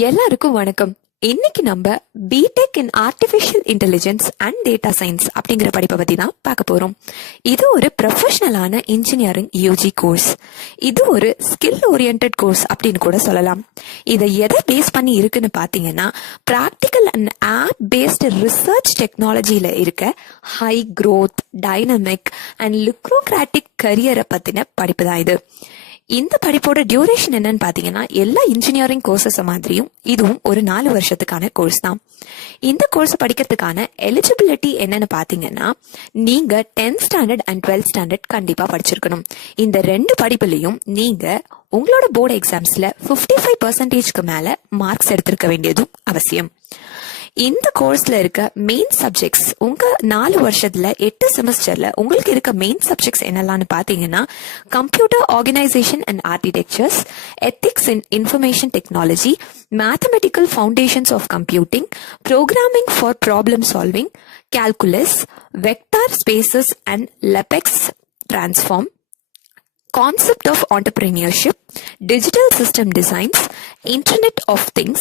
எல்லாருக்கும் வணக்கம். இன்னைக்கு நம்ம BTech in artificial intelligence and data science அப்படிங்கிற படிப்பை பத்தி தான் பார்க்க போறோம். இது ஒரு ப்ரொஃபஷனலான இன்ஜினியரிங் யூஜி கோர்ஸ். இது ஒரு ஸ்கில் ஓரியன்ட் கோர்ஸ் அப்படின்னு கூட சொல்லலாம். இதை எதை பேஸ் பண்ணி இருக்குன்னு பாத்தீங்கன்னா, practical and app based research டெக்னாலஜியில இருக்க high growth, dynamic and lucrative கரியரை பத்தின படிப்பு தான் இது. இந்த படிப்போட டியூரேஷன் என்னன்னு பாத்தீங்கன்னா, எல்லா இன்ஜினியரிங் கோர்சஸ் மாதிரியும் இதுவும் ஒரு 4 வருஷத்துக்கான கோர்ஸ் தான். இந்த கோர்ஸ் படிக்கிறதுக்கான எலிஜிபிலிட்டி என்னன்னு பாத்தீங்கன்னா, நீங்க 10th standard and 12th standard கண்டிப்பா படிச்சிருக்கணும். இந்த 2 படிப்புலயும் நீங்க உங்களோட போர்டு எக்ஸாம்ஸ்ல 55% மேல மார்க்ஸ் எடுத்திருக்க வேண்டியதும் அவசியம். இந்த கோர்ஸ்ல இருக்க மெயின் சப்ஜெக்ட்ஸ், உங்க 4 வருஷத்துல 8 செமஸ்டர்ல உங்களுக்கு இருக்க மெயின் சப்ஜெக்ட்ஸ் என்னெல்லாம் பாத்தீங்கன்னா, computer organisation and architectures, ethics in information technology, mathematical foundations of computing, programming for problem solving, calculus, vector spaces and Laplace transform, concept of entrepreneurship, digital system designs, internet of things,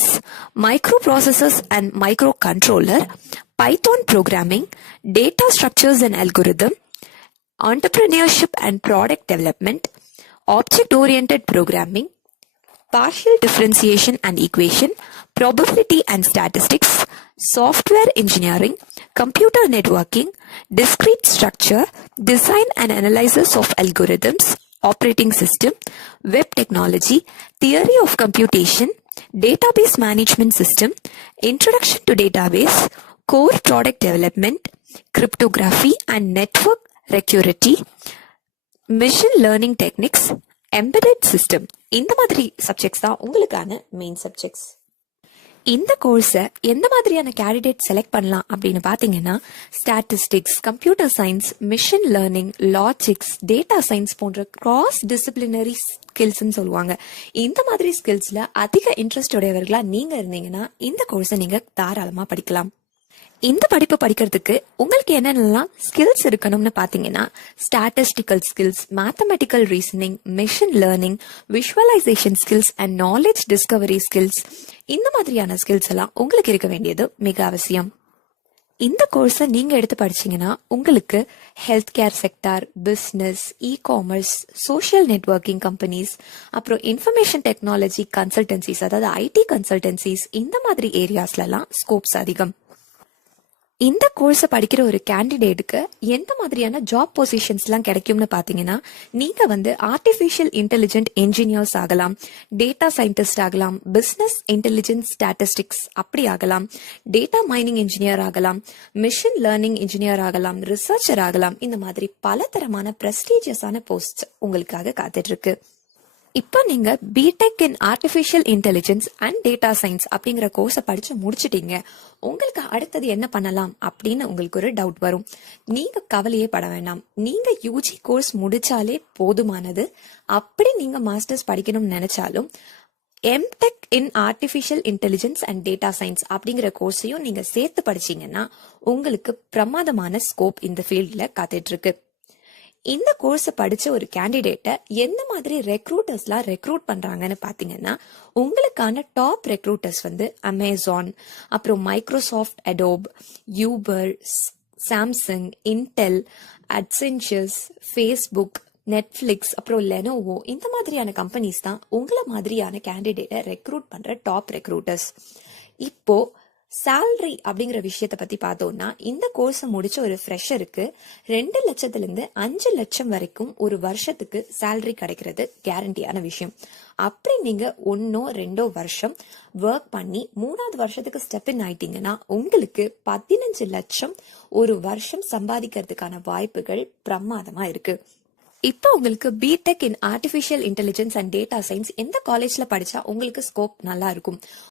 microprocessors and microcontroller, Python programming, data structures and algorithm, entrepreneurship and product development, object oriented programming, partial differentiation and equation, probability and statistics, software engineering, computer networking, discrete structure, design and analysis of algorithms, operating system, web technology, theory of computation, database management system, introduction to database, core product development, cryptography and network security, machine learning techniques, embedded system. இந்த மாதிரி subjects தான் உங்களுக்கான main subjects. இந்த கோர்ஸை எந்த மாதிரியான candidate select பண்ணலாம் அப்படின்னு பாத்தீங்கன்னா, statistics, computer science, machine learning, logics, data science போன்ற கிராஸ் டிசிப்ளினரி ஸ்கில்ஸ் சொல்லுவாங்க. இந்த மாதிரி ஸ்கில்ஸ்ல அதிக இன்ட்ரெஸ்ட் உடையவர்களா நீங்க இருந்தீங்கன்னா இந்த கோர்ஸை நீங்க தாராளமா படிக்கலாம். இந்த படிப்பு படிக்கிறதுக்கு உங்களுக்கு என்னென்னலாம் ஸ்கில்ஸ் இருக்கணும்னு பாத்தீங்கன்னா, statistical skills, mathematical reasoning, machine learning, visualisation skills and knowledge discovery skills, இந்த மாதிரியான ஸ்கில்ஸ் எல்லாம் உங்களுக்கு இருக்க வேண்டியது மிக அவசியம். இந்த கோர்ஸை நீங்க எடுத்து படிச்சீங்கன்னா உங்களுக்கு health care sector, business, e commerce, social networking companies, அப்புறம் இன்ஃபர்மேஷன் டெக்னாலஜி கன்சல்டன்சிஸ், அதாவது ஐடி கன்சல்டன்சிஸ், இந்த மாதிரி ஏரியாஸ்லாம் ஸ்கோப்ஸ் அதிகம். இந்த கோர்ஸை படிக்கிற ஒரு கேண்டிடேட்டுக்கு எந்த மாதிரியான ஜாப் பொசிஷன்ஸ்லாம் கிடைக்கும்னு பாத்தீங்கன்னா, நீங்க ஆர்டிஃபிஷியல் இன்டெலிஜென்ட் என்ஜினியர்ஸ் ஆகலாம், டேட்டா சயின்டிஸ்ட் ஆகலாம், பிசினஸ் இன்டெலிஜென்ஸ் ஸ்டாட்டிஸ்டிக்ஸ் அப்படி ஆகலாம், டேட்டா மைனிங் இன்ஜினியர் ஆகலாம், மிஷின் லேர்னிங் இன்ஜினியர் ஆகலாம், ரிசர்ச்சர் ஆகலாம். இந்த மாதிரி பல தரமான பிரஸ்டீஜியஸான போஸ்ட் உங்களுக்காக காத்துட்டு இருக்கு. இப்போ நீங்க BTech in artificial intelligence and data science அப்படிங்கிற கோர்ஸை படிச்சு முடிச்சிட்டீங்க. உங்களுக்கு அடுத்தது என்ன பண்ணலாம் அப்படின்னு உங்களுக்கு ஒரு டவுட் வரும். நீங்க கவலையே பட வேண்டாம். நீங்க யூஜி கோர்ஸ் முடிச்சாலே போதுமானது. அப்படி நீங்க மாஸ்டர்ஸ் படிக்கணும்னு நினைச்சாலும் MTech in artificial intelligence and data science அப்படிங்கிற கோர்ஸையும் நீங்க சேர்த்து படிச்சீங்கன்னா உங்களுக்கு பிரமாதமான ஸ்கோப் இந்த ஃபீல்ட்ல காத்துட்டு இருக்கு. இந்த கோர்ஸ் படிச்ச ஒரு கேண்டிடேட்டை எந்த மாதிரி ரெக்ரூட்டர்ஸ்லாம் ரெக்ரூட் பண்றாங்கன்னு பாத்தீங்கன்னா, உங்களுக்கான டாப் ரெக்ரூட்டர்ஸ் அமேசான், அப்புறம் Microsoft, Adobe, Uber, Samsung, Intel, Accentures, Facebook, Netflix, அப்புறம் லெனோவோ, இந்த மாதிரியான கம்பெனிஸ் தான் உங்களை மாதிரியான கேண்டிடேட்டை ரெக்ரூட் பண்ற டாப் ரெக்ரூட்டர்ஸ். இப்போ சேலரி அப்படிங்கிற விஷயத்த பத்தி பார்த்தோம்னா, இந்த கோர்ஸ் முடிச்ச ஒரு ஃப்ரெஷருக்கு 2 லட்சத்துல இருந்து 5 லட்சம் வரைக்கும் ஒரு வருஷத்துக்கு சேலரி கிடைக்கிறது கேரண்டியான விஷயம். அப்படி நீங்க 1 or 2 வருஷம் ஒர்க் பண்ணி 3வது வருஷத்துக்கு ஸ்டெப் இன் ஆயிட்டீங்கன்னா உங்களுக்கு 15 லட்சம் ஒரு வருஷம் சம்பாதிக்கிறதுக்கான வாய்ப்புகள் பிரமாதமா இருக்கு. இப்போ உங்களுக்கு BTech in artificial intelligence and data science எந்த காலேஜ்ல படிச்சா உங்களுக்கு ஸ்கோப் நல்லா இருக்கும்,